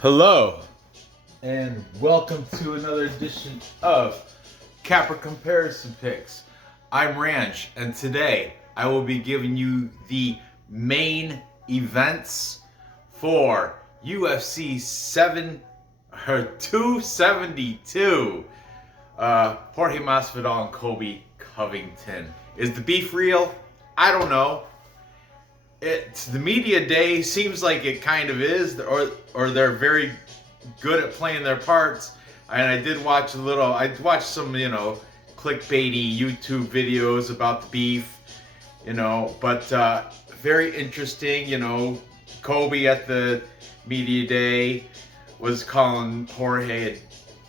Hello, and welcome to another edition of Capper Comparison Picks. I'm Ranch, and today I will be giving you the main events for UFC 272. Jorge Masvidal and Colby Covington. Is the beef real? I don't know. It's the media day seems like it kind of is, or they're very good at playing their parts. And I did watch I watched some, clickbaity YouTube videos about the beef, but very interesting, Colby at the media day was calling Jorge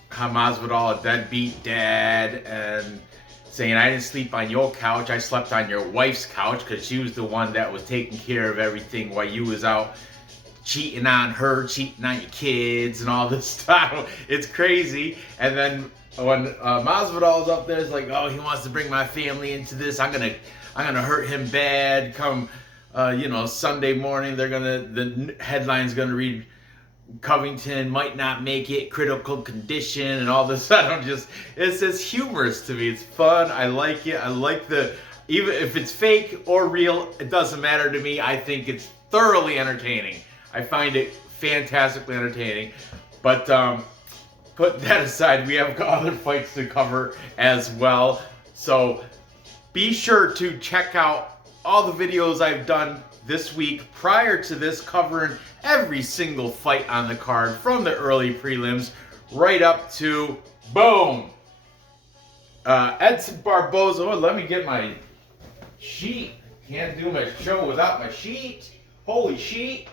Masvidal a deadbeat dad and saying, I didn't sleep on your couch, I slept on your wife's couch because she was the one that was taking care of everything while you was out cheating on her, cheating on your kids and all this stuff. It's crazy. And then when Masvidal's up there, it's like, oh, he wants to bring my family into this. I'm gonna hurt him bad. Come, Sunday morning, the headline's gonna read, Covington might not make it, critical condition, and all this. It's just humorous to me. It's fun. I like it. I like even if it's fake or real, it doesn't matter to me. I think it's thoroughly entertaining. I find it fantastically entertaining. But put that aside, we have other fights to cover as well. So be sure to check out all the videos I've done this week prior to this, covering every single fight on the card from the early prelims right up to boom, Edson Barboza. Oh, let me get my sheet. Can't do my show without my sheet. Holy sheet.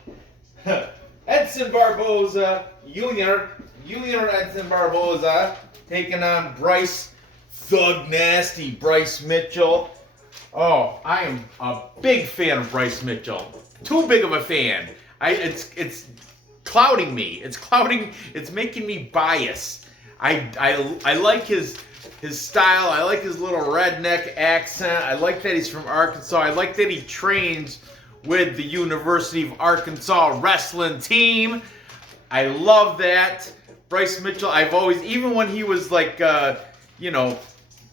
Edson Barboza, Junior Edson Barboza taking on Bryce, Thug Nasty Bryce Mitchell. Oh, I am a big fan of Bryce Mitchell. Too big of a fan. It's clouding me. It's making me biased. I like his style. I like his little redneck accent. I like that he's from Arkansas. I like that he trains with the University of Arkansas wrestling team. I love that. Bryce Mitchell, I've always, even when he was like,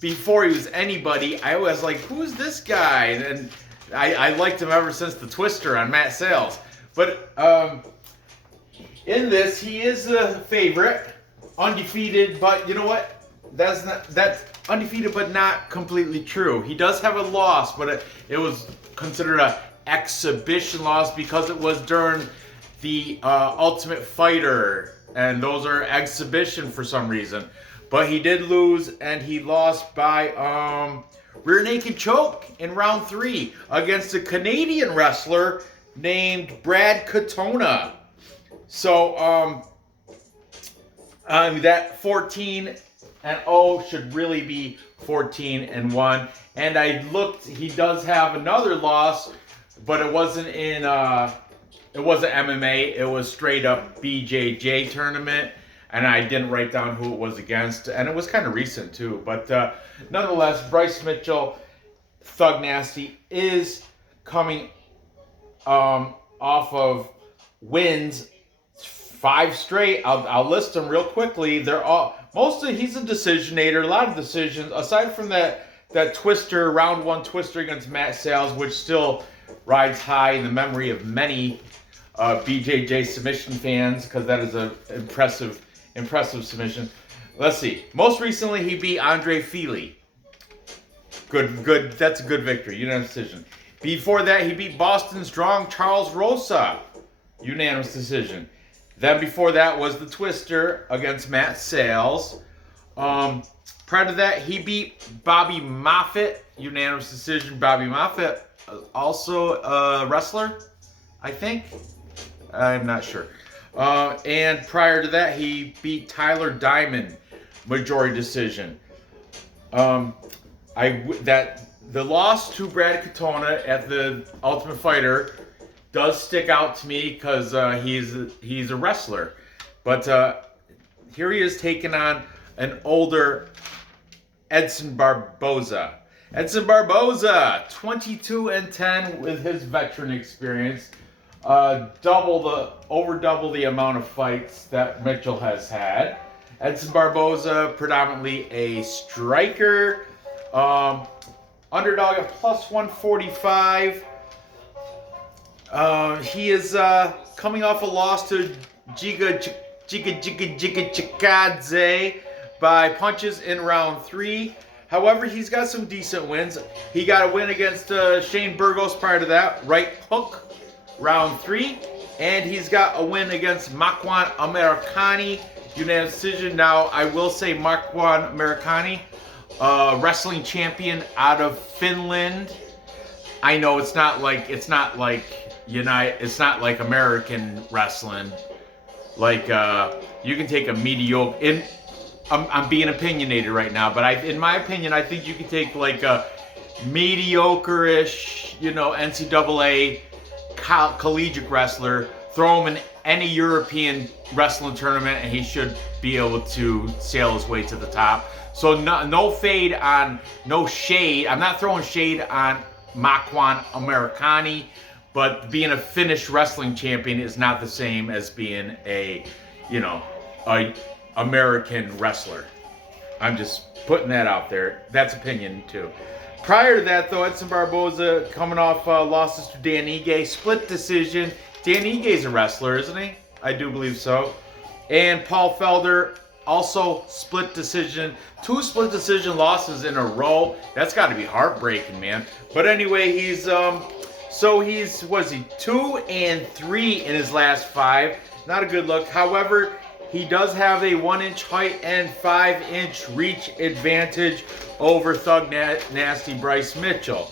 before he was anybody, I was like, who's this guy? And I liked him ever since the Twister on Matt Sales. But in this, he is the favorite, undefeated. But you know what? That's undefeated, but not completely true. He does have a loss, but it was considered a exhibition loss because it was during the Ultimate Fighter, and those are exhibition for some reason. But he did lose, and he lost by rear naked choke in round 3 against a Canadian wrestler named Brad Katona. So that 14-0 should really be 14-1. And I looked; he does have another loss, but it wasn't in it wasn't MMA. It was straight up BJJ tournament. And I didn't write down who it was against. And it was kind of recent, too. But nonetheless, Bryce Mitchell, Thug Nasty, is coming off of wins 5 straight. I'll list them real quickly. They're all he's a decisionator. A lot of decisions. Aside from that Twister, round 1 Twister against Matt Sales, which still rides high in the memory of many BJJ submission fans, because that is an impressive submission. Let's see. Most recently, he beat Andre Fili. Good. That's a good victory. Unanimous decision. Before that, he beat Boston Strong Charles Rosa. Unanimous decision. Then before that was the Twister against Matt Sales. Prior to that, he beat Bobby Moffitt. Unanimous decision. Bobby Moffitt, also a wrestler, I think. I'm not sure. And prior to that, he beat Tyler Diamond, majority decision. The loss to Brad Katona at the Ultimate Fighter does stick out to me because he's a wrestler. But here he is taking on an older Edson Barboza. Edson Barboza, 22-10 with his veteran experience. over double the amount of fights that Mitchell has had. Edson Barboza, predominantly a striker. Underdog at plus 145. He is coming off a loss to Giga Chikadze by punches in round 3. However, he's got some decent wins. He got a win against Shane Burgos prior to that, right hook, round 3. And he's got a win against Makwan Amerikani, unanimous decision. Now, I will say Makwan Amerikani, wrestling champion out of Finland. I know it's not like American wrestling. Like you can take a mediocre. I'm being opinionated right now, but in my opinion, I think you can take like a mediocre-ish, NCAA collegiate wrestler, throw him in any European wrestling tournament, and he should be able to sail his way to the top. So no shade. I'm not throwing shade on Makwan Amerikani, but being a Finnish wrestling champion is not the same as being a American wrestler. I'm just putting that out there. That's opinion too. Prior to that, though, Edson Barboza coming off losses to Dan Ige, split decision. Dan Ige's a wrestler, isn't he? I do believe so. And Paul Felder, also split decision. 2 split decision losses in a row. That's got to be heartbreaking, man. But anyway, he's 2-3 in his last 5. Not a good look. However, he does have a 1-inch height and 5-inch reach advantage over Thug Nasty Bryce Mitchell.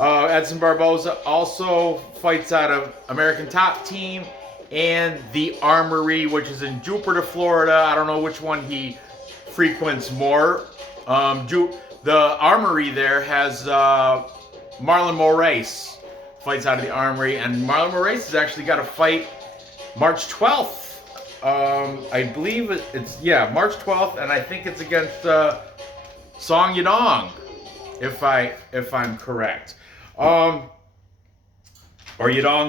Edson Barboza also fights out of American Top Team and the Armory, which is in Jupiter, Florida. I don't know which one he frequents more. The Armory there has Marlon Moraes fights out of the Armory, and Marlon Moraes has actually got a fight March 12th. I believe it's March 12th, and I think it's against Song Yadong, if I'm correct. Or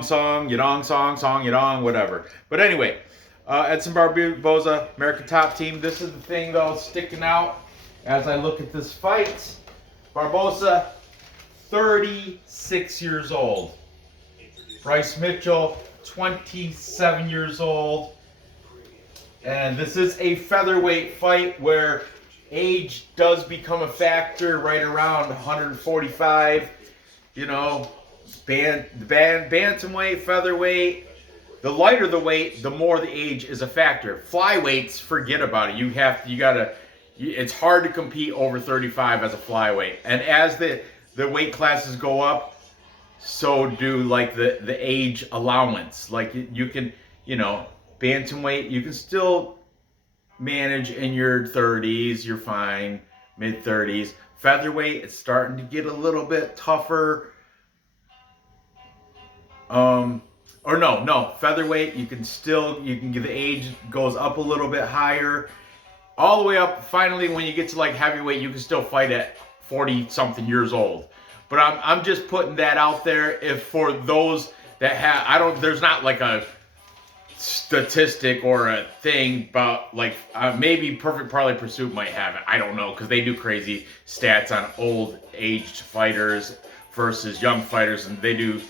Song Yadong, whatever. But anyway, Edson Barboza, American Top Team. This is the thing, though, sticking out as I look at this fight. Barboza, 36 years old. Bryce Mitchell, 27 years old. And this is a featherweight fight where age does become a factor right around 145. Bantamweight, featherweight. The lighter the weight, the more the age is a factor. Flyweights, forget about it. It's hard to compete over 35 as a flyweight. And as the weight classes go up, so do like the age allowance. Like you can, bantamweight, you can still manage in your 30s, you're fine, mid 30s. Featherweight, it's starting to get a little bit tougher. Featherweight, you can get the age goes up a little bit higher. All the way up, finally, when you get to like heavyweight, you can still fight at 40 something years old. But I'm just putting that out there if for those that have, there's not like a statistic or a thing about like maybe Perfect Parlay Pursuit might have it. I don't know, because they do crazy stats on old aged fighters versus young fighters, and they do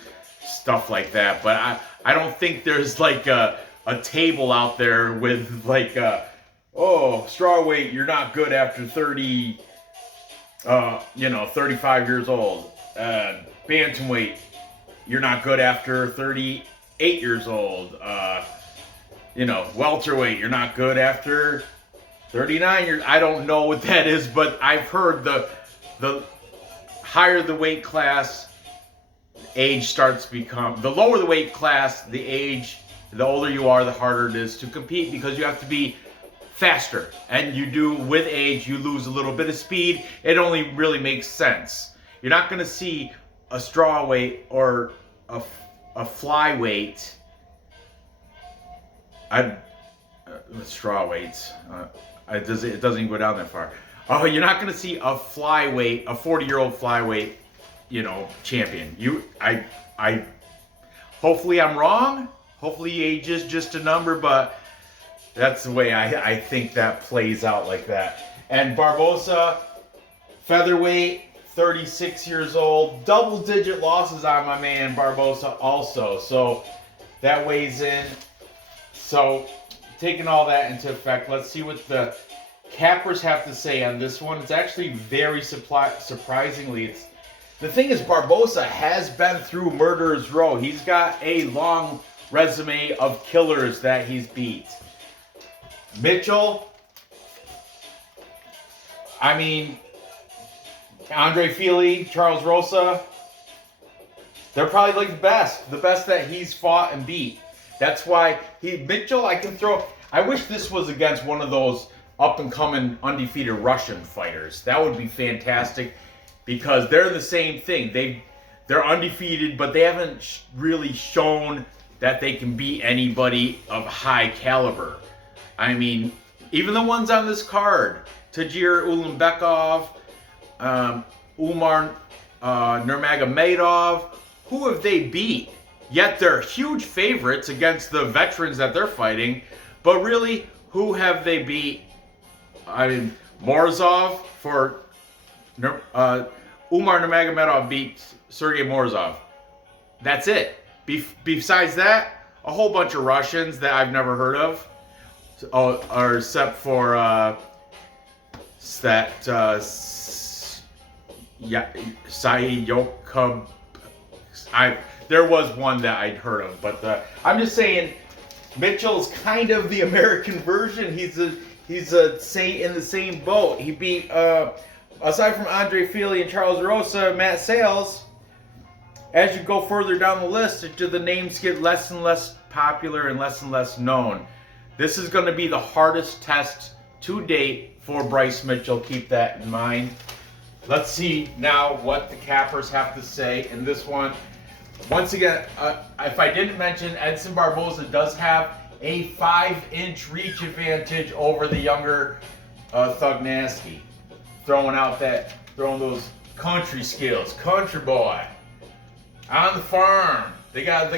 stuff like that. But I don't think there's like a table out there with like strawweight, you're not good after 35 years old. Bantamweight, you're not good after 38 years old. Welterweight, you're not good after 39 years. I don't know what that is, but I've heard the higher the weight class, age starts to become, the lower the weight class, the age, the older you are, the harder it is to compete, because you have to be faster. And you do, with age, you lose a little bit of speed. It only really makes sense. You're not going to see a strawweight or a flyweight. Strawweights. It doesn't even go down that far. Oh, you're not going to see a flyweight, a 40-year-old flyweight, champion. Hopefully I'm wrong. Hopefully age is just a number, but that's the way I think that plays out like that. And Barbosa, featherweight, 36 years old, double-digit losses on my man Barbosa also. So that weighs in. So taking all that into effect, let's see what the cappers have to say on this one. It's actually very surprisingly. The thing is, Barbosa has been through Murderer's Row. He's got a long resume of killers that he's beat. Mitchell, I mean, Andre Fili, Charles Rosa, they're probably like the best that he's fought and beat. That's why Mitchell, I wish this was against one of those up-and-coming undefeated Russian fighters. That would be fantastic because they're the same thing. They're undefeated, but they haven't really shown that they can beat anybody of high caliber. I mean, even the ones on this card, Tagir Ulanbekov, Umar Nurmagomedov, who have they beat? Yet they're huge favorites against the veterans that they're fighting. But really, who have they beat? I mean, Morozov for Umar Nurmagomedov beat Sergey Morozov. That's it. Besides that, a whole bunch of Russians that I've never heard of. Or except for Sayokub. There was one that I'd heard of, but I'm just saying, Mitchell's kind of the American version. He's say in the same boat. He beat aside from Andre Fili and Charles Rosa, Matt Sales. As you go further down the list, the names get less and less popular and less known. This is going to be the hardest test to date for Bryce Mitchell. Keep that in mind. Let's see now what the cappers have to say in this one. Once again, if I didn't mention, Edson Barboza does have a 5-inch reach advantage over the younger Thug Nasty. Throwing those country skills. Country boy. On the farm. They got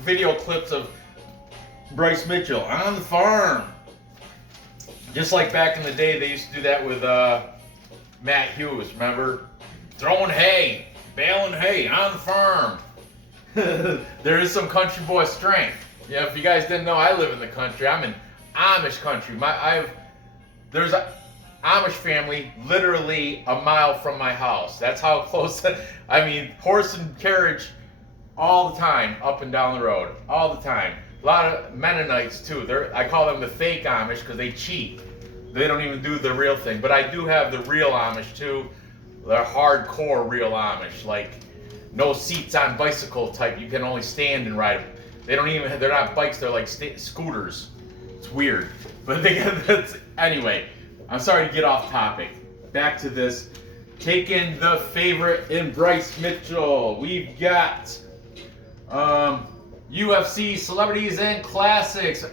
video clips of Bryce Mitchell on the farm. Just like back in the day, they used to do that with Matt Hughes, remember? Throwing hay, baling hay on the farm. There is some country boy strength. Yeah, if you guys didn't know, I live in the country. I'm in Amish country. There's an Amish family literally a mile from my house. That's how close. I mean, horse and carriage all the time, up and down the road, all the time. A lot of Mennonites too. I call them the fake Amish because they cheat. They don't even do the real thing. But I do have the real Amish too. They're hardcore real Amish, like no seats on bicycle type. You can only stand and ride them. They're not bikes. They're like scooters. It's weird. But anyway, I'm sorry to get off topic. Back to this. Taking the favorite in Bryce Mitchell. We've got UFC Celebrities and Classics.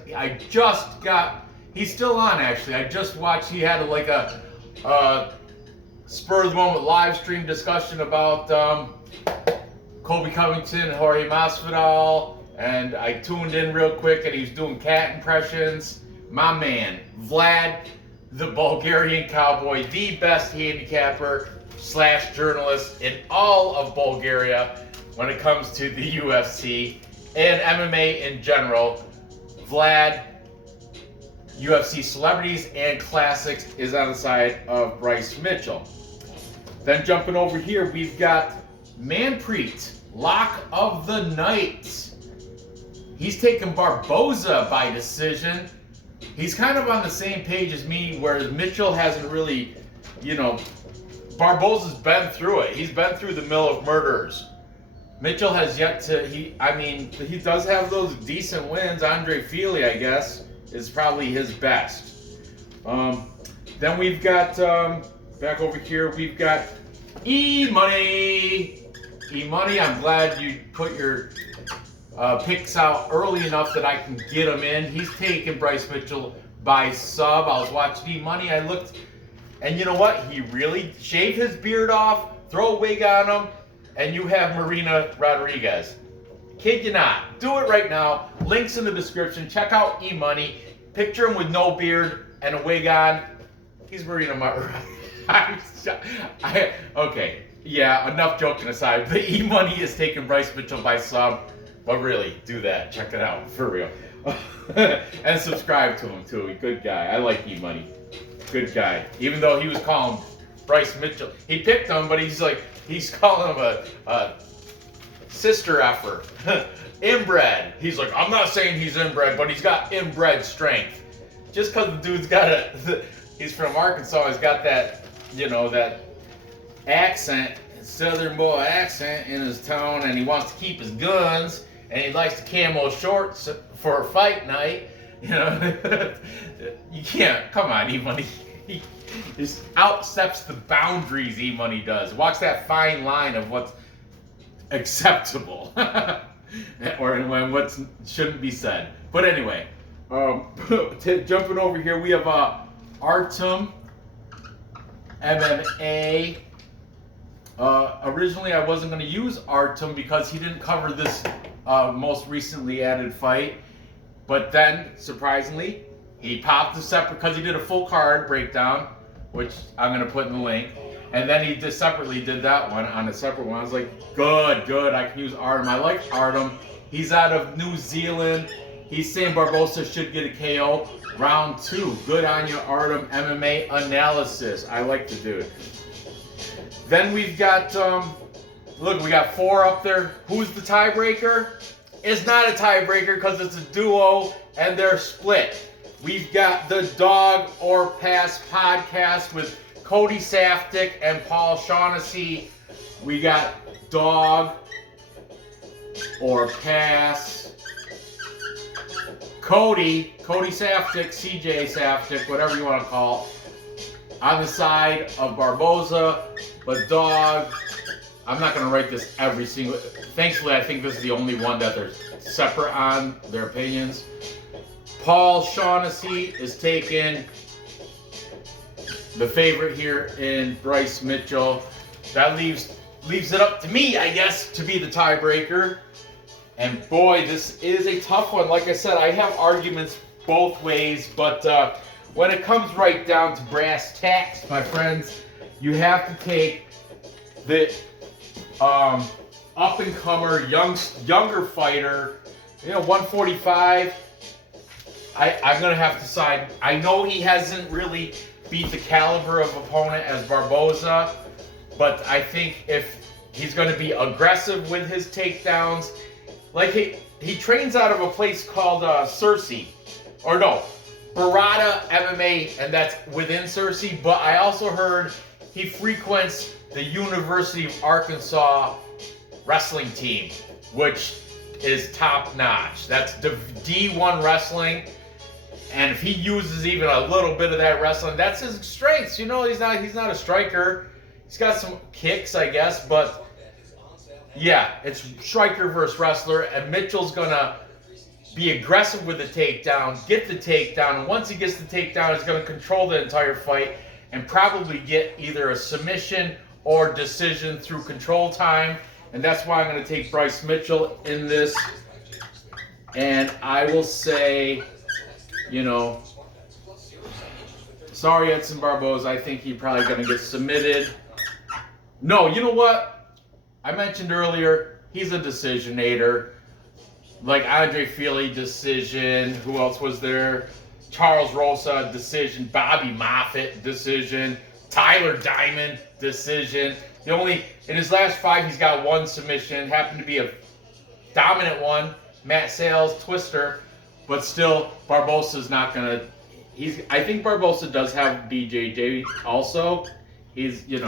He's still on actually. I just watched, he had like a spur of the moment live stream discussion about Colby Covington and Jorge Masvidal, and I tuned in real quick and he was doing cat impressions. My man, Vlad, the Bulgarian Cowboy, the best handicapper / journalist in all of Bulgaria when it comes to the UFC and MMA in general. Vlad, UFC Celebrities and Classics is on the side of Bryce Mitchell. Then jumping over here, we've got Manpreet, Lock of the Night. He's taking Barboza by decision. He's kind of on the same page as me, whereas Mitchell hasn't really, Barboza's been through it. He's been through the mill of murderers. Mitchell has yet to, he does have those decent wins. Andre Fili, I guess, is probably his best. Then we've got, back over here, we've got E-Money. E-Money, I'm glad you put your picks out early enough that I can get them in. He's taking Bryce Mitchell by sub. I was watching E-Money, I looked, and you know what? He really shaved his beard off, throw a wig on him, and you have Marina Rodriguez. Kid you not. Do it right now. Links in the description. Check out E-Money. Picture him with no beard and a wig on. He's Marina Okay. Yeah, enough joking aside. The E-Money is taking Bryce Mitchell by sub. But really, do that. Check it out. For real. And subscribe to him, too. Good guy. I like E-Money. Good guy. Even though he was calling Bryce Mitchell. He picked him, but he's calling him a sister effer. Inbred. He's like, I'm not saying he's inbred, but he's got inbred strength. Just because the dude's got he's from Arkansas, he's got that, that accent, southern boy accent in his tone, and he wants to keep his guns, and he likes the camo shorts for a fight night. You can't, come on, E-Money. He just outsteps the boundaries, E-Money does. Watch that fine line of what's acceptable or what shouldn't be said. But anyway, jumping over here, we have Artem Mma. Originally, I wasn't going to use Artem because he didn't cover this most recently added fight. But then, surprisingly, he popped a separate, because he did a full card breakdown, which I'm going to put in the link. And then he just separately did that one on a separate one. I was like, good, I can use Artem. I like Artem. He's out of New Zealand. He's saying Barbosa should get a KO. Round 2. Good on you, Artem. MMA analysis. I like the dude. Then we've got, look, we got 4 up there. Who's the tiebreaker? It's not a tiebreaker because it's a duo and they're split. We've got the Dog or Pass podcast with Cody Saftik and Paul Shaughnessy. We got Dog or Pass. Cody Saftik, CJ Saftik, whatever you want to call it, on the side of Barboza. But Dog, I'm not going to write this every single... Thankfully, I think this is the only one that they're separate on, their opinions. Paul Shaughnessy is taking the favorite here in Bryce Mitchell. That leaves it up to me, I guess, to be the tiebreaker. And boy, this is a tough one. Like I said, I have arguments both ways, but when it comes right down to brass tacks, my friends, you have to take the up-and-comer, younger fighter, 145. I'm going to have to decide. I know he hasn't really beat the caliber of opponent as Barboza, but I think if he's going to be aggressive with his takedowns, like he trains out of a place called Barada MMA, and that's within Cersei, but I also heard he frequents the University of Arkansas wrestling team, which is top notch. That's D1 wrestling. And if he uses even a little bit of that wrestling, that's his strengths. He's not a striker. He's got some kicks, I guess, but yeah, it's striker versus wrestler, and Mitchell's gonna be aggressive with the takedown, get the takedown, and once he gets the takedown, he's gonna control the entire fight and probably get either a submission or decision through control time. And that's why I'm gonna take Bryce Mitchell in this. And I will say, sorry, Edson Barboza, I think he's probably going to get submitted. No, you know what? I mentioned earlier, he's a decisionator. Like Andre Fili, decision. Who else was there? Charles Rosa, decision. Bobby Moffitt, decision. Tyler Diamond, decision. In his last 5, he's got 1 submission. Happened to be a dominant one. Matt Sales, twister. But still, Barbosa's not going to... I think Barbosa does have BJJ also. He's, you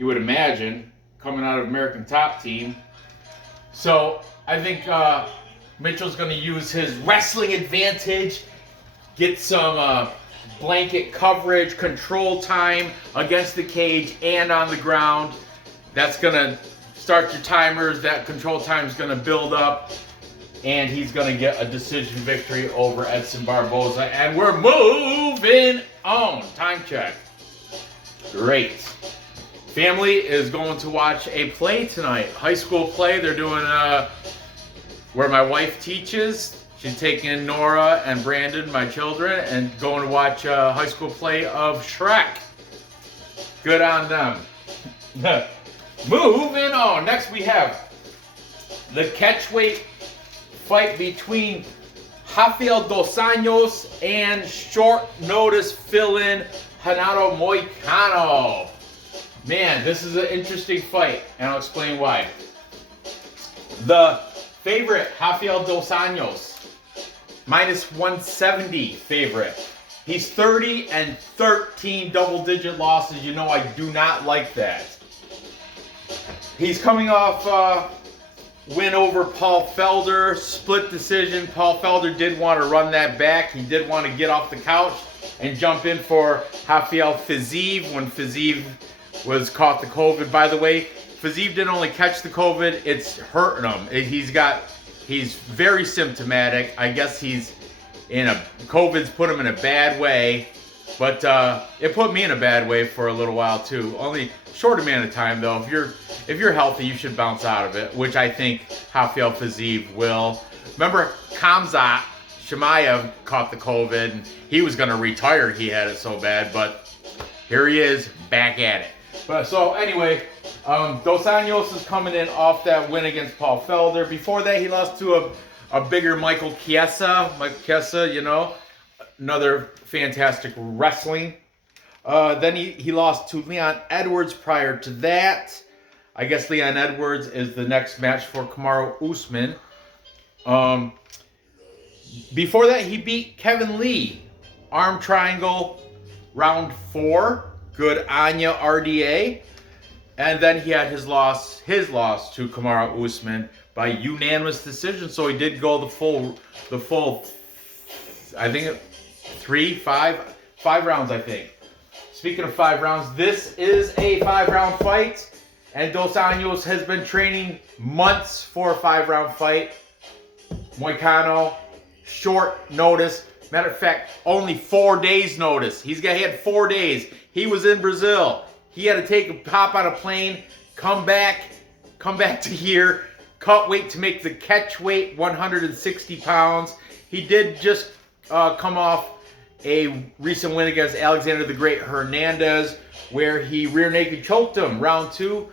would imagine, coming out of American Top Team. So, I think Mitchell's going to use his wrestling advantage, get some blanket coverage, control time against the cage and on the ground. That's going to start your timers. That control time is going to build up. And he's going to get a decision victory over Edson Barboza. And we're moving on. Time check. Great. Family is going to watch a play tonight. High school play. They're doing where my wife teaches. She's taking Nora and Brandon, my children, and going to watch a high school play of Shrek. Good on them. Moving on. Next we have the catchweight fight between Rafael Dos Anos and short notice fill-in Renato Moicano. Man, this is an interesting fight, and I'll explain why. The favorite, Rafael Dos Anos, minus 170 favorite. He's 30-13 double-digit losses. You know I do not like that. He's coming off win over Paul Felder, split decision. Paul Felder did want to run that back. He did want to get off the couch and jump in for Rafael Fiziev when Fiziev was caught the COVID. By the way, Fiziev didn't only catch the COVID, it's hurting him. He's very symptomatic. I guess COVID's put him in a bad way, but it put me in a bad way for a little while too. Only short amount of time though. If you're healthy, you should bounce out of it, which I think Rafael Fiziev will. Remember, Khamzat Chimaev caught the COVID, and he was going to retire. He had it so bad, but here he is back at it. But so anyway, Dos Anos is coming in off that win against Paul Felder. Before that, he lost to a bigger Michael Chiesa. Michael Chiesa, you know, another fantastic wrestling. Then he lost to Leon Edwards prior to that. I guess Leon Edwards is the next match for Kamaru Usman. Before that, he beat Kevin Lee. Arm triangle, round 4. Good Anya RDA. And then he had his loss to Kamaru Usman by unanimous decision. So he did go the full, I think, 5 rounds, I think. Speaking of 5 rounds, this is a 5-round fight. And Dos Anos has been training months for a 5-round fight. Moicano, short notice. Matter of fact, only 4 days notice. He had 4 days. He was in Brazil. He had to hop on a plane, come back to here, cut weight to make the catch weight 160 pounds. He did just come off a recent win against Alexander the Great Hernandez, where he rear naked choked him round 2.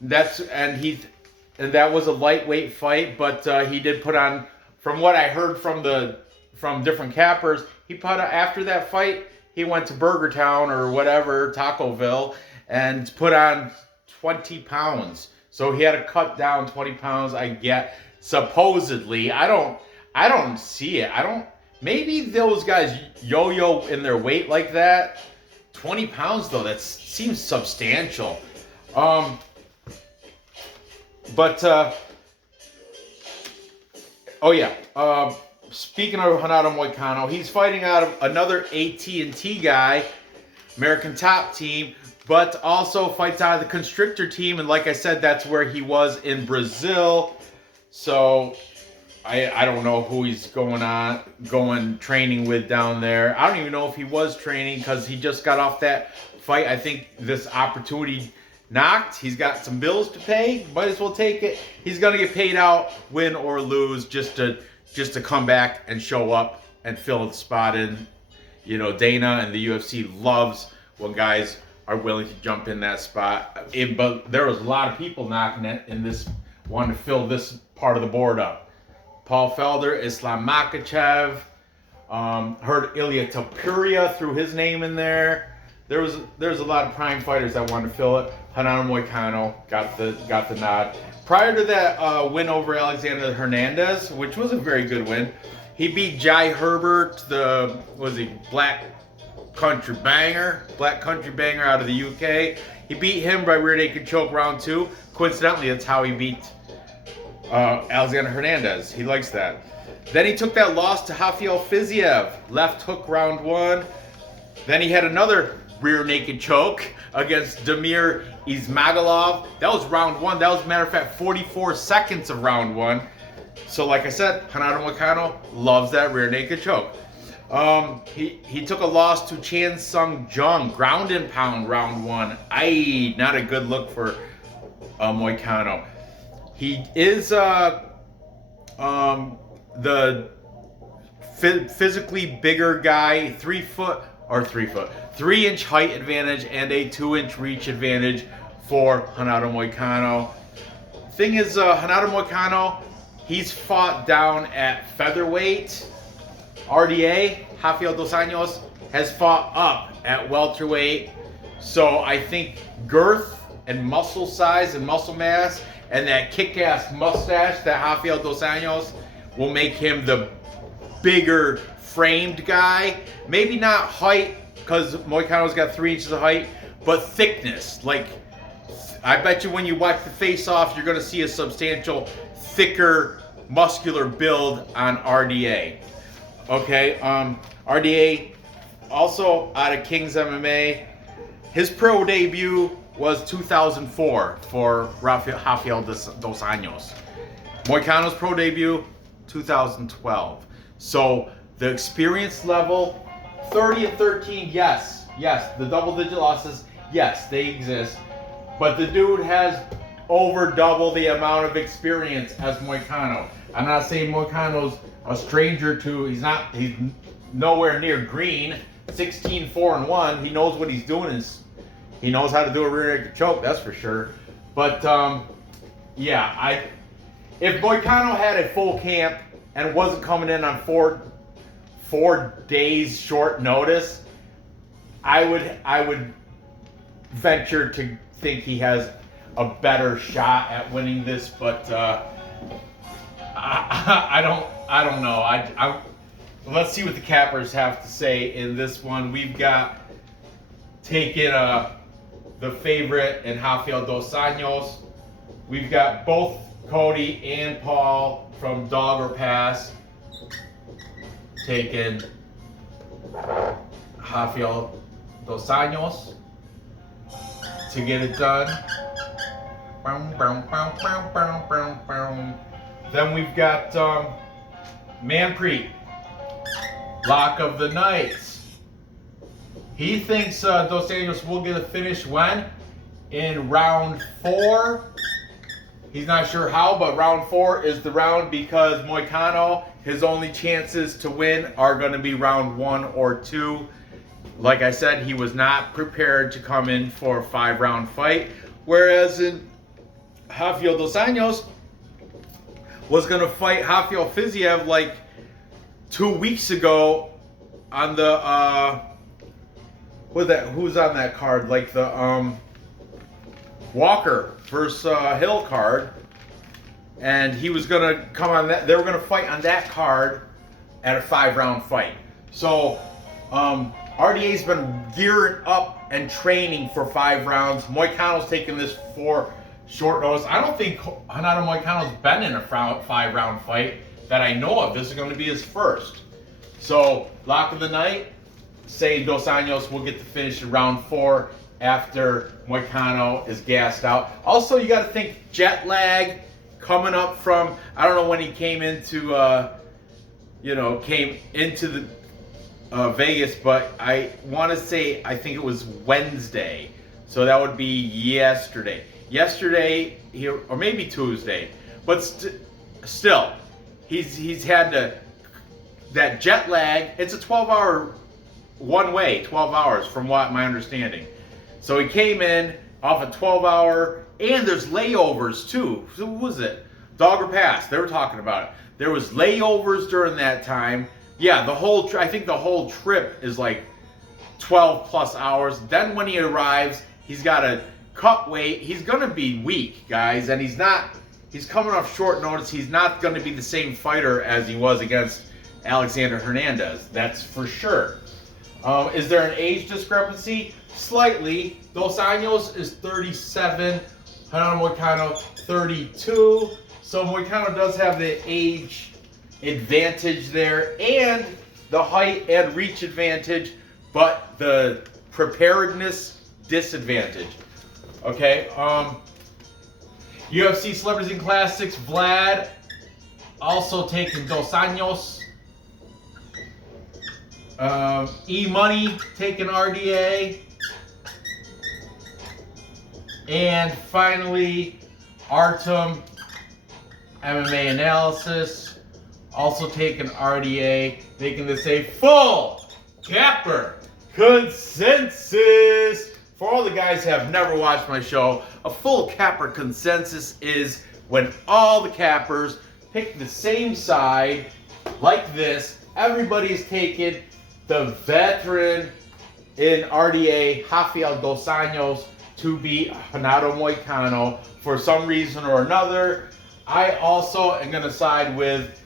And that was a lightweight fight, but he did put on, from what I heard from different cappers, after that fight, he went to Burger Town or whatever, Tacoville, and put on 20 pounds. So he had to cut down 20 pounds, I get, supposedly. I don't see it. Maybe those guys yo-yo in their weight like that. 20 pounds though, that seems substantial. Speaking of Renato Moicano, he's fighting out of another AT&T guy, American Top Team, but also fights out of the Constrictor Team, and like I said, that's where he was in Brazil. So I don't know who he's going training with down there. I don't even know if he was training because he just got off that fight. I think this opportunity knocked. He's got some bills to pay. Might as well take it. He's gonna get paid out, win or lose, just to come back and show up and fill the spot in. You know, Dana and the UFC loves when guys are willing to jump in that spot. But there was a lot of people knocking it in this, wanting to fill this part of the board up. Paul Felder, Islam Makhachev, heard Ilya Topuria threw his name in there. There's a lot of prime fighters that wanted to fill it. Renato Moicano got the nod. Prior to that win over Alexander Hernandez, which was a very good win, he beat Jai Herbert, Black Country Banger out of the UK. He beat him by rear naked choke round 2. Coincidentally, that's how he beat Alexander Hernandez. He likes that. Then he took that loss to Rafael Fiziev, left hook round 1. Then he had another rear naked choke against Damir Ismagulov. That was round 1. That was, matter of fact, 44 seconds of round 1. So like I said, Renato Moicano loves that rear naked choke. He took a loss to Chan Sung Jung, ground and pound round 1. Not a good look for Moicano. He is the physically bigger guy, 3-inch height advantage and a 2-inch reach advantage for Renato Moicano. Thing is, Renato Moicano, he's fought down at featherweight. RDA, Rafael Dos Anos, has fought up at welterweight. So I think girth and muscle size and muscle mass and that kick-ass mustache that Rafael Dos Anos will make him the bigger framed guy. Maybe not height, because Moicano's got 3 inches of height, but thickness. Like, I bet you when you watch the face-off, you're going to see a substantial, thicker, muscular build on RDA. Okay, RDA, also out of King's MMA. His pro debut was 2004 for Rafael Dos Anos. Moicano's pro debut, 2012. So the experience level, 30-13, yes. The double-digit losses, yes, they exist. But the dude has over double the amount of experience as Moicano. I'm not saying Moicano's a stranger to, he's nowhere near green. 16-4-1. He knows what he's doing. He knows how to do a rear naked choke, that's for sure. But yeah, if Moicano had a full camp and wasn't coming in on four days short notice, I would venture to think he has a better shot at winning this, but I don't know. Let's see what the cappers have to say in this one. We've got taken the favorite in Rafael Dos Anos. We've got both Cody and Paul from Dog or Pass taking Rafael Dos Anos to get it done. Then we've got Manpreet, lock of the night. He thinks Dos Anos will get a finish when? In round 4. He's not sure how, but round 4 is the round because Moicano, his only chances to win are going to be round 1 or 2. Like I said, he was not prepared to come in for a 5-round fight. Whereas in Rafael Dos Anos was going to fight Rafael Fiziev like 2 weeks ago on the who's on that card? Like the Walker versus Hill card, and he was gonna come on that. They were gonna fight on that card at a 5-round fight. So RDA's been gearing up and training for 5 rounds. Moicano's taking this for short notice. I don't think Renato Moicano's been in a 5-round fight that I know of. This is going to be his first. So lock of the night. Say Dos Anos will get the finish in round 4 after Moicano is gassed out. Also, you got to think jet lag coming up from, I don't know when he came into, the Vegas, but I want to say, I think it was Wednesday. So that would be yesterday. Yesterday, or maybe Tuesday. But still, he's had that jet lag. It's a 12-hour one way, 12 hours from what my understanding. So he came in off a 12-hour, and there's layovers too. So what was it? Dog or Pass? They were talking about it. There was layovers during that time. Yeah, I think the whole trip is like 12 plus hours. Then when he arrives, he's got to cut weight. He's gonna be weak, guys, and he's coming off short notice. He's not gonna be the same fighter as he was against Alexander Hernandez. That's for sure. Is there an age discrepancy? Slightly. Dos Anos is 37, Renato Moicano 32. So Moicano does have the age advantage there and the height and reach advantage, but the preparedness disadvantage. Okay, UFC Celebrities and Classics, Vlad also taking Dos Anos. E-Money taking RDA. And finally, Artem MMA Analysis also taking RDA, making this a full capper consensus. For all the guys who have never watched my show, a full capper consensus is when all the cappers pick the same side, like this. Everybody's taking the veteran in RDA, Rafael Dos Anos, to beat Renato Moicano for some reason or another. I also am going to side with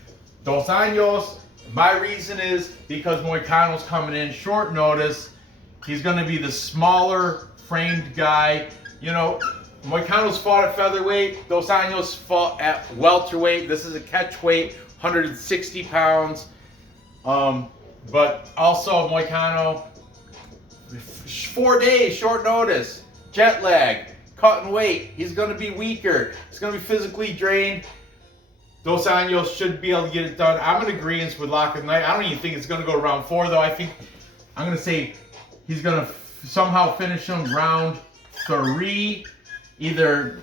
Dos Anos. My reason is because Moicano's coming in short notice. He's going to be the smaller framed guy. You know, Moicano's fought at featherweight. Dos Anos fought at welterweight. This is a catch weight, 160 pounds. But also Moicano, 4 days, short notice, jet lag, cutting weight. He's going to be weaker. He's going to be physically drained. Dos Anos should be able to get it done. I'm in agreement with Lock of Night. I don't even think it's going to go round 4, though. I think I'm going to say he's going to somehow finish him round 3. Either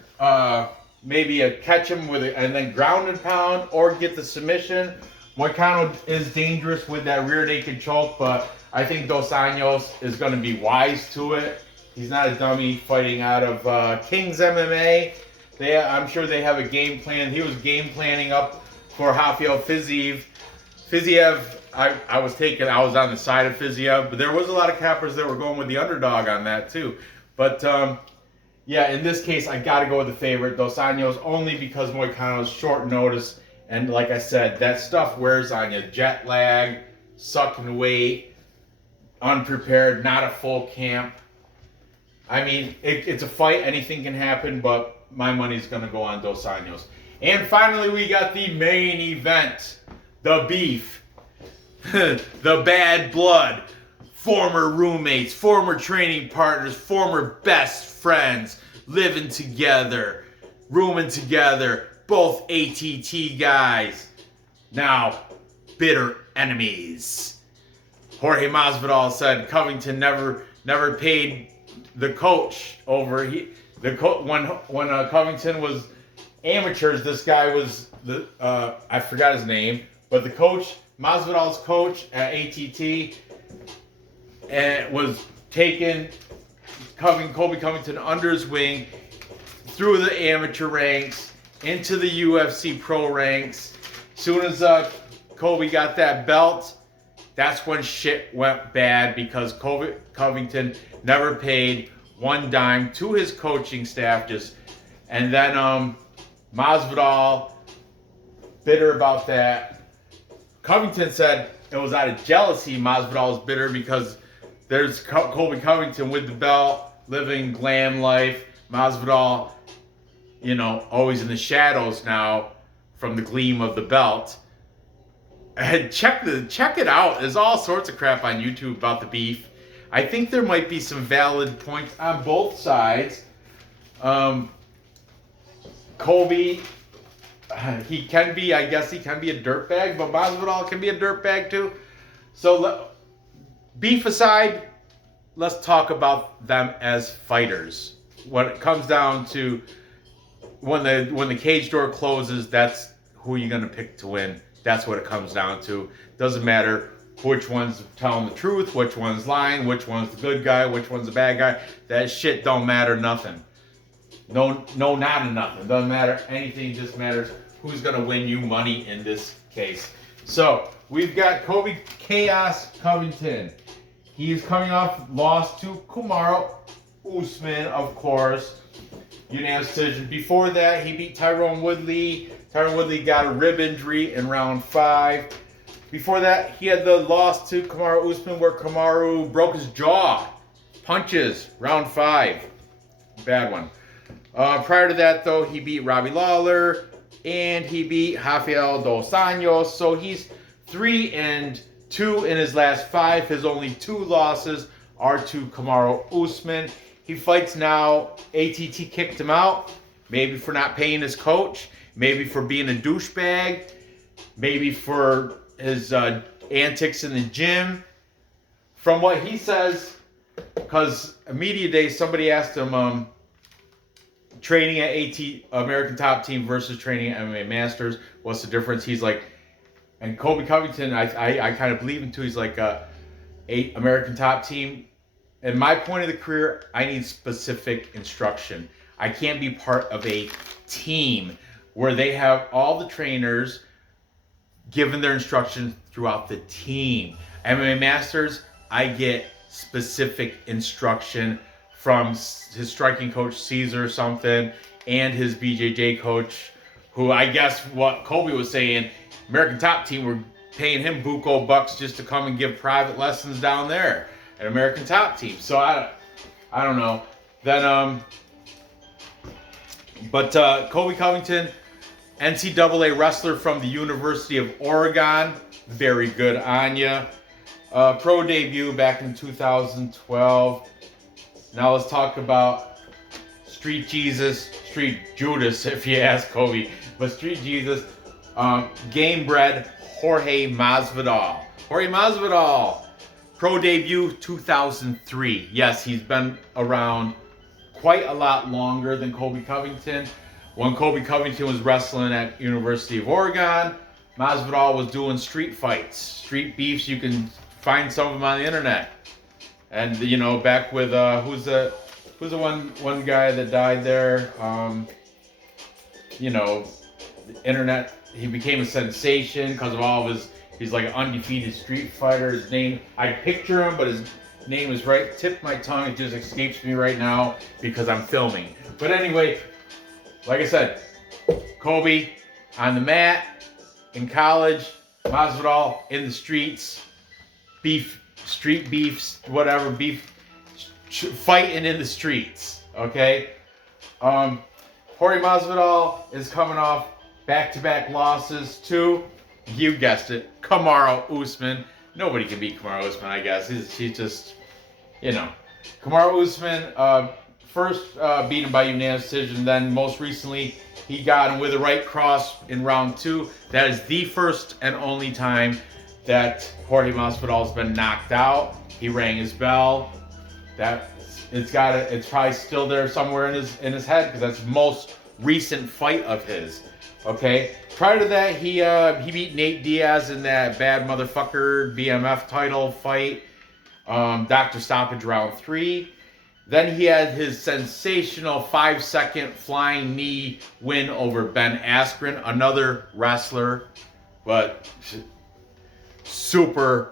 maybe catch him with it and then ground and pound, or get the submission. Moicano is dangerous with that rear naked choke, but I think Dos Anos is going to be wise to it. He's not a dummy fighting out of King's MMA. I'm sure they have a game plan. He was game planning up for Rafael Fiziev. Fiziev, I was on the side of Fiziev, but there was a lot of cappers that were going with the underdog on that too. But yeah, in this case, I got to go with the favorite, Dos Anos, only because Moicano's short notice. And like I said, that stuff wears on you. Jet lag, sucking weight, unprepared, not a full camp. I mean, it's a fight. Anything can happen, but my money's going to go on Dos Anos. And finally, we got the main event. The beef. The bad blood. Former roommates, former training partners, former best friends, living together, rooming together. Both ATT guys, now bitter enemies. Jorge Masvidal said Covington never paid the coach over. When Covington was amateurs, this guy was I forgot his name, but the coach, Masvidal's coach at ATT, and was taking Colby Covington under his wing through the amateur ranks into the UFC pro ranks. Soon as Colby got that belt, that's when shit went bad, because Covington never paid one dime to his coaching staff. And then Masvidal, bitter about that. Covington said it was out of jealousy. Masvidal was bitter because there's Colby Covington with the belt, living glam life. Masvidal, you know, always in the shadows now from the gleam of the belt. And check it out. There's all sorts of crap on YouTube about the beef. I think there might be some valid points on both sides. Colby, he can be a dirtbag, but Masvidal can be a dirtbag too. So beef aside, let's talk about them as fighters. When it comes down to when the cage door closes, that's who you're going to pick to win. That's what it comes down to. Doesn't matter which one's telling the truth, which one's lying, which one's the good guy, which one's the bad guy. That shit don't matter nothing. No, not nothing. Doesn't matter anything. Just matters who's going to win you money in this case. So we've got Colby Chaos Covington. He's coming off loss to Kamaru Usman, of course. Unanimous decision. Before that, he beat Tyron Woodley. Tyron Woodley got a rib injury in round 5. Before that, he had the loss to Kamaru Usman, where Kamaru broke his jaw. Punches, round 5. Bad one. Prior to that, though, he beat Robbie Lawler, and he beat Rafael Dos Anos. So he's 3-2 in his last 5. His only 2 losses are to Kamaru Usman. He fights now. ATT kicked him out, maybe for not paying his coach, maybe for being a douchebag, maybe for his antics in the gym. From what he says, because media day, somebody asked him, training at American Top Team versus training at MMA Masters, what's the difference? He's like, And Colby Covington, I kind of believe him too. He's like a American Top Team. In my point of the career, I need specific instruction. I can't be part of a team where they have all the trainers given their instructions throughout the team. MMA Masters, I get specific instruction from his striking coach, Caesar or something, and his BJJ coach, who I guess what Colby was saying, American Top Team were paying him buco bucks just to come and give private lessons down there at American Top Team. So I don't know. Then Colby Covington, NCAA wrestler from the University of Oregon, very good on ya. Pro debut back in 2012. Now let's talk about Street Jesus, Street Judas, if you ask Colby, but Street Jesus, game bred Jorge Masvidal. Jorge Masvidal, pro debut 2003. Yes, he's been around quite a lot longer than Colby Covington. When Colby Covington was wrestling at University of Oregon, Masvidal was doing street fights, street beefs. You can find some of them on the internet. And you know, back with who's the one guy that died there? You know, the internet. He became a sensation because of all of his. He's like an undefeated street fighter. His name, I picture him, but his name is right. Tip my tongue. It just escapes me right now because I'm filming. But anyway, like I said, Colby on the mat in college, Masvidal in the streets, beef, street beefs, whatever, beef, fighting in the streets, okay? Jorge Masvidal is coming off back-to-back losses to, you guessed it, Kamaru Usman. Nobody can beat Kamaru Usman, I guess. He's just, you know. Kamaru Usman, first beat him by unanimous decision, then most recently he got him with a right cross in round 2. That is the first and only time that Jorge Masvidal has been knocked out. He rang his bell. It's probably still there somewhere in his head because that's the most recent fight of his. Okay. Prior to that, he beat Nate Diaz in that bad motherfucker BMF title fight. Doctor Stoppage round 3. Then he had his sensational 5-second flying knee win over Ben Askren, another wrestler, but super.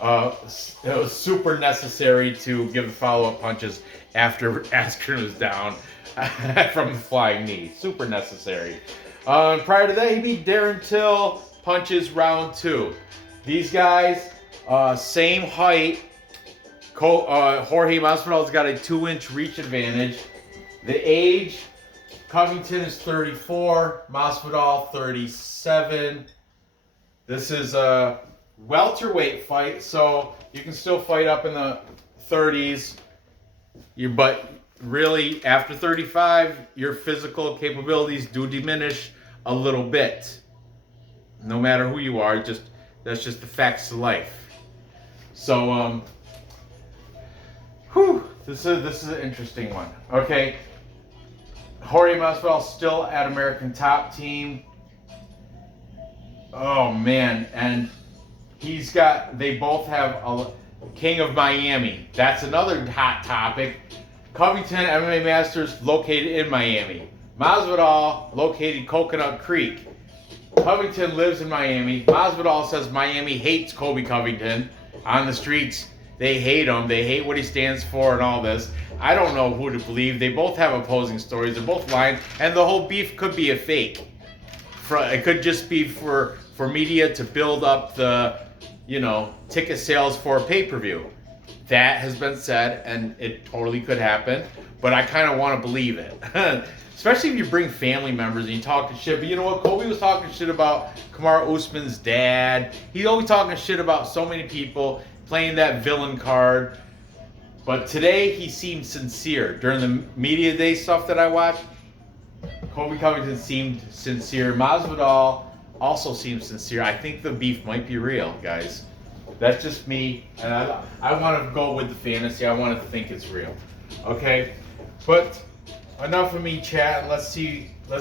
It was super necessary to give the follow-up punches after Askren was down from the flying knee. Super necessary. Prior to that, he beat Darren Till, punches round 2. These guys, same height. Jorge Masvidal's got a 2-inch reach advantage. The age, Covington is 34, Masvidal 37. This is a welterweight fight, so you can still fight up in the 30s. But really, after 35, your physical capabilities do diminish a little bit. No matter who you are, that's just the facts of life. So, this is an interesting one. Okay, Jorge Masvidal still at American Top Team. Oh man, and they both have a King of Miami. That's another hot topic. Covington MMA Masters located in Miami. Masvidal located Coconut Creek. Covington lives in Miami. Masvidal says Miami hates Colby Covington on the streets. They hate him. They hate what he stands for and all this. I don't know who to believe. They both have opposing stories. They're both lying. And the whole beef could be a fake. It could just be for media to build up the, ticket sales for a pay-per-view. That has been said, and it totally could happen. But I kind of want to believe it. Especially if you bring family members and you talk shit. But you know what? Colby was talking shit about Kamaru Usman's dad. He's always talking shit about so many people, playing that villain card. But today he seemed sincere. During the media day stuff that I watched, Colby Covington seemed sincere. Masvidal also seemed sincere. I think the beef might be real, guys. That's just me. And I want to go with the fantasy. I want to think it's real. Okay? But enough of me chatting. Let's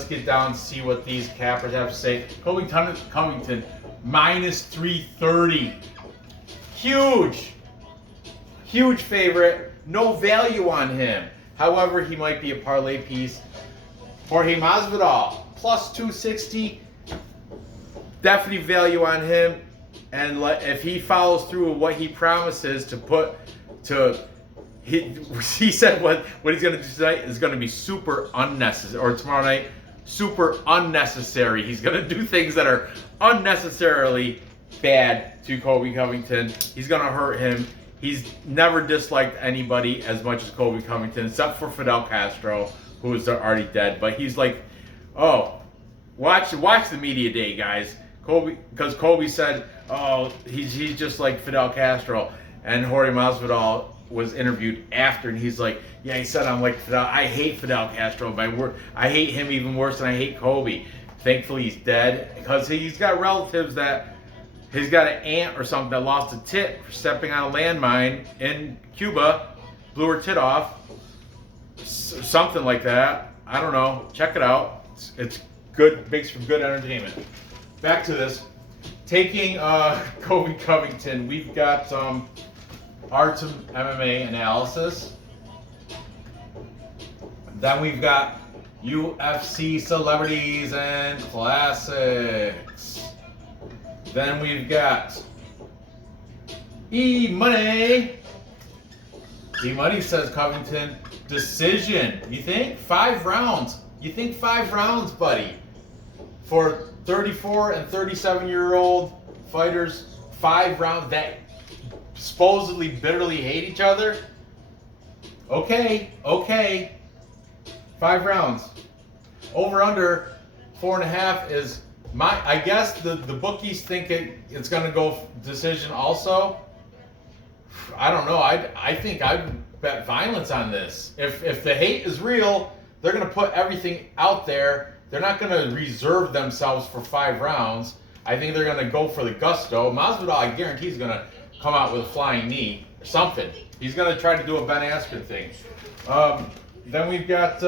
get down and see what these cappers have to say. Covington minus 330. Huge favorite. No value on him. However, he might be a parlay piece. Jorge Masvidal plus 260. Definitely value on him. And if he follows through with what he promises he said what he's going to do tonight is going to be super unnecessary, or tomorrow night, super unnecessary. He's going to do things that are unnecessarily bad to Colby Covington. He's going to hurt him. He's never disliked anybody as much as Colby Covington, except for Fidel Castro, who is already dead. But he's like, oh, watch the media day, guys. Because Colby said, oh, he's just like Fidel Castro. And Jorge Masvidal was interviewed after, and he's like, yeah, he said I'm like Fidel. I hate Fidel Castro. I hate him even worse than I hate Colby. Thankfully, he's dead, because he's got relatives that he's got an aunt or something that lost a tit for stepping on a landmine in Cuba, blew her tit off, something like that. I don't know. Check it out. It's good. Makes for good entertainment. Back to this. Taking Colby Covington, we've got Artem MMA analysis. Then we've got UFC celebrities and classics. Then we've got E-Money. E-Money says Covington decision. You think? 5 rounds. You think 5 rounds, buddy? For 34 and 37-year-old fighters, 5 rounds that supposedly bitterly hate each other? Okay. 5 rounds. Over under 4.5 is I guess the bookies think it's gonna go decision also. I don't know. I think I'd bet violence on this. If the hate is real, they're gonna put everything out there. They're not gonna reserve themselves for 5 rounds. I think they're gonna go for the gusto. Masvidal, I guarantee, is gonna come out with a flying knee or something. He's gonna try to do a Ben Askren thing. Then we've got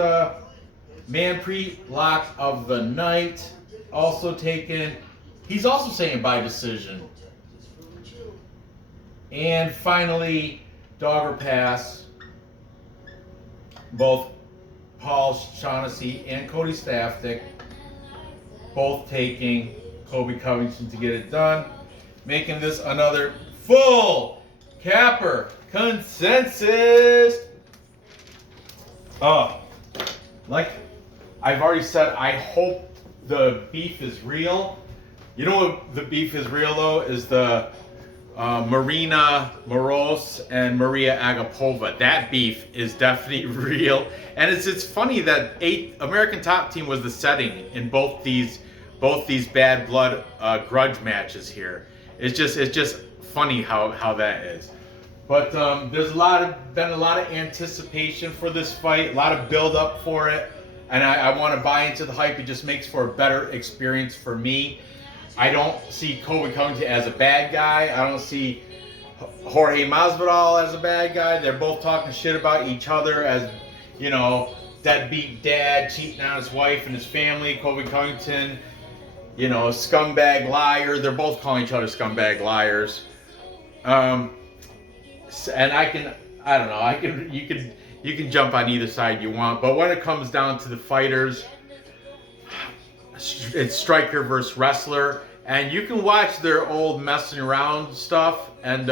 Manpreet, lock of the night, also taken. He's also saying by decision. And finally, dog or pass. Both Paul Shaughnessy and Cody Stafford, both taking Colby Covington to get it done, making this another full capper consensus. Like I've already said, I hope the beef is real. You know what the beef is real though is the Marina Moros and Maria Agapova. That beef is definitely real, and it's funny that American Top Team was the setting in both these bad blood grudge matches here. It's just funny how that is. But there's been a lot of anticipation for this fight, a lot of build up for it, and I want to buy into the hype. It just makes for a better experience for me. I don't see Colby Covington as a bad guy. I don't see Jorge Masvidal as a bad guy. They're both talking shit about each other as, you know, deadbeat dad cheating on his wife and his family. Colby Covington, you know, scumbag liar. They're both calling each other scumbag liars. And you can jump on either side you want. But when it comes down to the fighters, it's striker versus wrestler, and you can watch their old messing around stuff, and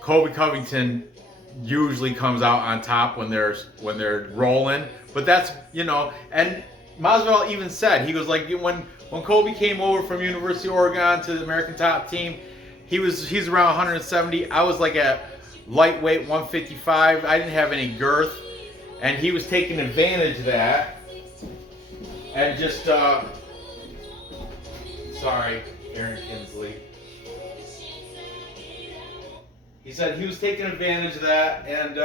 Colby Covington usually comes out on top when they're rolling. But that's, you know, and Masvidal even said, he was like, when Colby came over from University of Oregon to the American Top Team, he's around 170. I was like at lightweight 155. I didn't have any girth, and he was taking advantage of that. And just, sorry, Aaron Kinsley. He said he was taking advantage of that and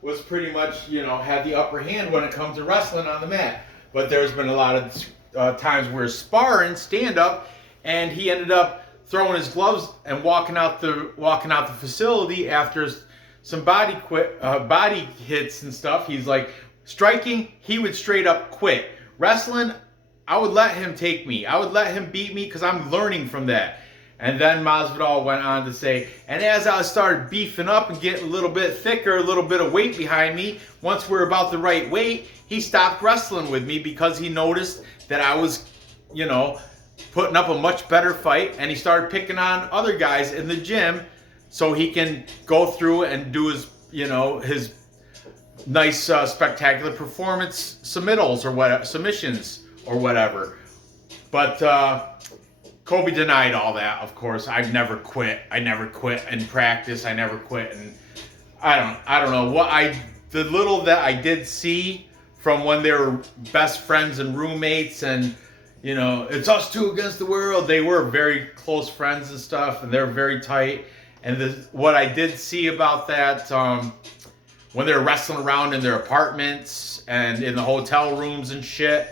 was pretty much, you know, had the upper hand when it comes to wrestling on the mat. But there's been a lot of times where sparring, stand up, and he ended up throwing his gloves and walking out the facility after some body hits and stuff. He's like, Striking, he would straight up quit. Wrestling, I would let him take me. I would let him beat me because I'm learning from that. And then Masvidal went on to say, and as I started beefing up and getting a little bit thicker, a little bit of weight behind me, once we're about the right weight, he stopped wrestling with me because he noticed that I was, you know, putting up a much better fight, and he started picking on other guys in the gym so he can go through and do his, you know, his nice spectacular performance submittals or what, submissions or whatever. But Colby denied all that, of course. I've never quit. I never quit in practice. I never quit. And I don't know what the little that I did see from when they were best friends and roommates, and you know, it's us two against the world. They were very close friends and stuff, and they're very tight. And what I did see about that, when they were wrestling around in their apartments and in the hotel rooms and shit,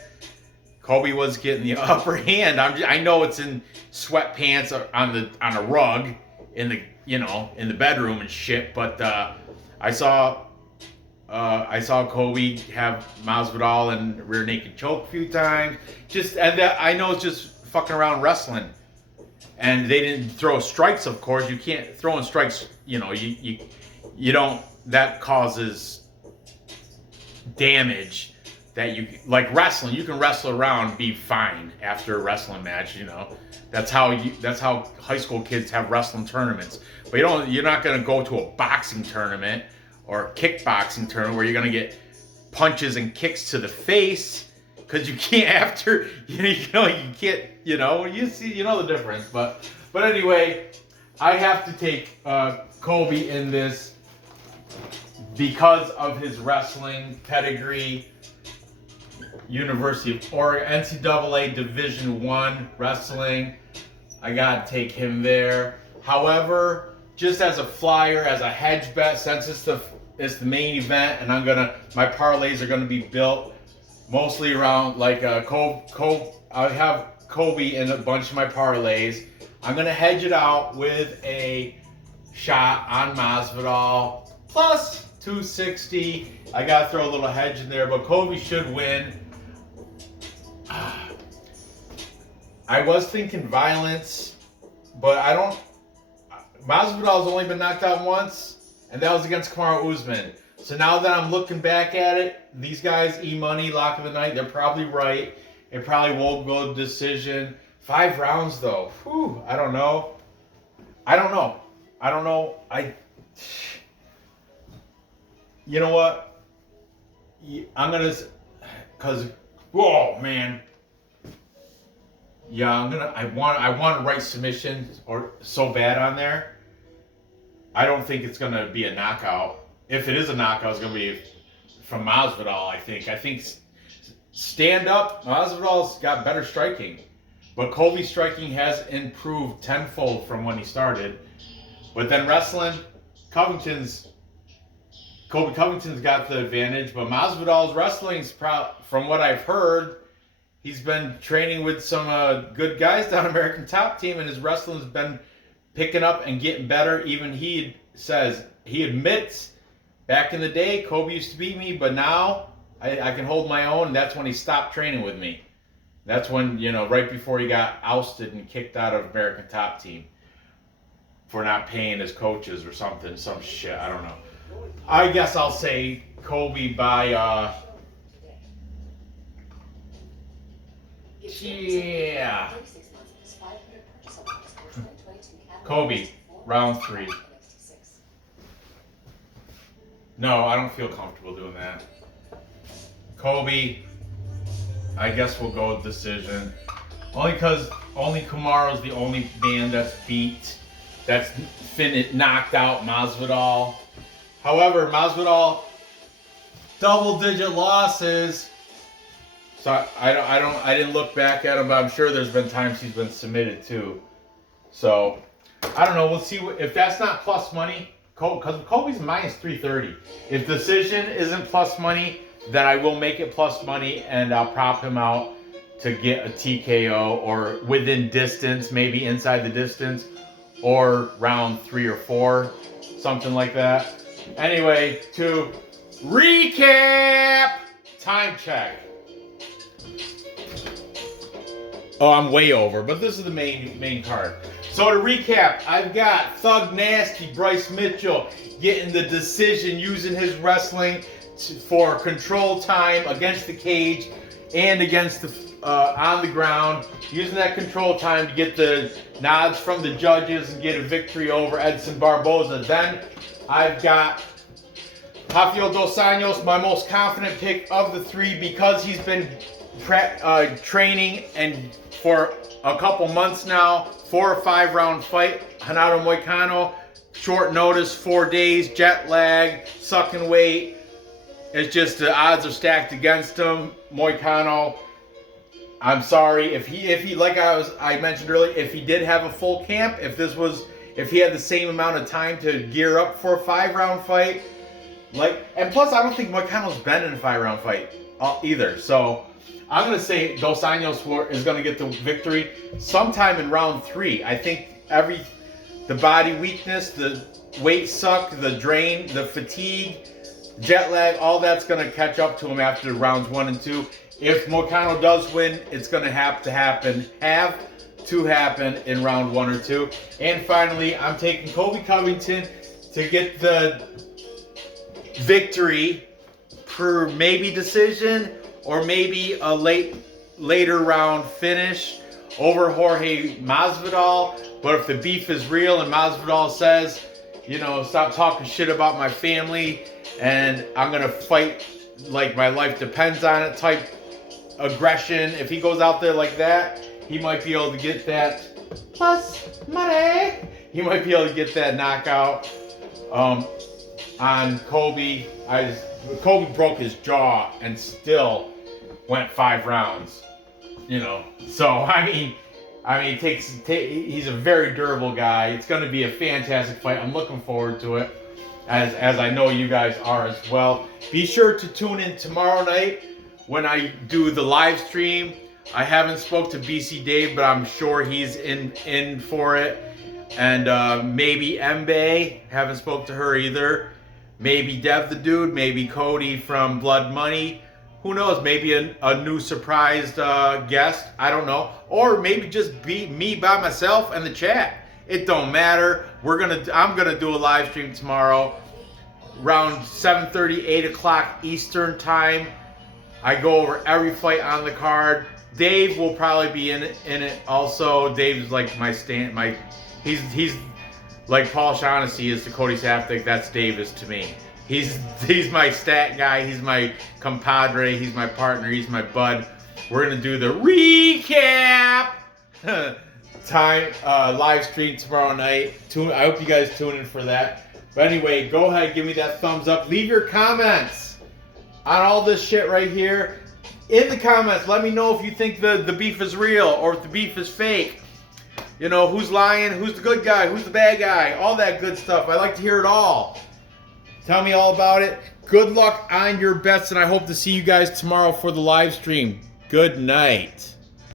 Colby was getting the upper hand. I know it's in sweatpants on a rug in the, you know, in the bedroom and shit, but I saw Colby have Masvidal in rear naked choke a few times. And that, I know it's just fucking around wrestling. And they didn't throw strikes, of course. You can't throw in strikes, you know, you don't, that causes damage. That you, like wrestling, you can wrestle around and be fine after a wrestling match, you know. That's how high school kids have wrestling tournaments. But you're not gonna go to a boxing tournament or a kickboxing tournament where you're gonna get punches and kicks to the face, because you can't after, you know, you can't, you know, you know the difference. But anyway, I have to take Colby in this because of his wrestling pedigree. University of Oregon, NCAA Division I wrestling. I gotta take him there. However, just as a flyer, as a hedge bet, since it's the main event, and my parlays are gonna be built mostly around like I have Colby in a bunch of my parlays. I'm gonna hedge it out with a shot on Masvidal plus 260. I gotta throw a little hedge in there, but Colby should win. I was thinking violence, but I don't. Masvidal's only been knocked out once, and that was against Kamaru Usman. So now that I'm looking back at it, these guys, E-Money, Lock of the Night, they're probably right. It probably won't go to decision. 5 rounds, though. Whew, I don't know. You know what? I'm going to... Because... Whoa, man. Yeah, I want to write submission or so bad on there. I don't think it's gonna be a knockout. If it is a knockout, it's gonna be from Masvidal. I think stand up. Masvidal's got better striking, but Colby's striking has improved tenfold from when he started. But then wrestling, Colby Covington's got the advantage, but Masvidal's wrestling's from what I've heard. He's been training with some good guys down American Top Team, and his wrestling's been picking up and getting better. Even he admits, back in the day, Colby used to beat me, but now I can hold my own, and that's when he stopped training with me. That's when, you know, right before he got ousted and kicked out of American Top Team for not paying his coaches or something, some shit, I don't know. I guess I'll say Colby by... Yeah. Colby, round 3. No, I don't feel comfortable doing that. Colby, I guess we'll go with decision. Only because Kamaru's the only man that's knocked out Masvidal. However, Masvidal, double-digit losses. So I didn't look back at him, but I'm sure there's been times he's been submitted too. So I don't know. We'll see if that's not plus money. Because Colby's minus 330. If decision isn't plus money, then I will make it plus money, and I'll prop him out to get a TKO or within distance, maybe inside the distance, or round 3 or 4, something like that. Anyway, to recap. Time check. Oh, I'm way over, but this is the main card. So to recap, I've got Thug Nasty Bryce Mitchell getting the decision using his wrestling for control time against the cage and against the on the ground, using that control time to get the nods from the judges and get a victory over Edson Barboza. Then I've got Rafael Dos Anos, my most confident pick of the three, because he's been training and for a couple months now. 4 or 5 round fight. Renato Moicano, short notice, 4 days, jet lag, sucking weight. It's just the odds are stacked against him. Moicano, I'm sorry if he like I mentioned earlier, if he did have a full camp, if he had the same amount of time to gear up for a 5 round fight, and plus I don't think Moicano's been in a 5 round fight either. So I'm going to say Dos Anos is going to get the victory sometime in round 3. I think the body weakness, the weight suck, the drain, the fatigue, jet lag, all that's going to catch up to him after rounds 1 and 2. If Moicano does win, it's going to have to happen in round 1 or 2. And finally, I'm taking Colby Covington to get the victory per maybe decision or maybe a later round finish over Jorge Masvidal. But if the beef is real and Masvidal says, stop talking shit about my family and I'm going to fight like my life depends on it type aggression, if he goes out there like that, he might be able to get that plus money. He might be able to get that knockout on Colby. Colby broke his jaw and still went 5 rounds. So I mean, he's a very durable guy. It's going to be a fantastic fight. I'm looking forward to it, as I know you guys are as well. Be sure to tune in tomorrow night when I do the live stream. I haven't spoke to BC Dave, but I'm sure he's in for it. And maybe Mba, haven't spoke to her either. Maybe Dev the Dude, maybe Cody from Blood Money. Who knows? Maybe a new surprised guest. I don't know. Or maybe just be me by myself and the chat. It don't matter. I'm gonna do a live stream tomorrow, around 7:30, 8 o'clock Eastern time. I go over every fight on the card. Dave will probably be in it also. Dave's like he's like Paul Shaughnessy is to Cody Saptic. That's Dave is to me. He's my stat guy. He's my compadre. He's my partner. He's my bud. We're gonna do the recap live stream tomorrow night. I hope you guys tune in for that. But anyway, go ahead, give me that thumbs up. Leave your comments on all this shit right here in the comments. Let me know if you think the beef is real or if the beef is fake. Who's lying, who's the good guy, who's the bad guy, all that good stuff. I like to hear it all. Tell me all about it. Good luck on your bets, and I hope to see you guys tomorrow for the live stream. Good night.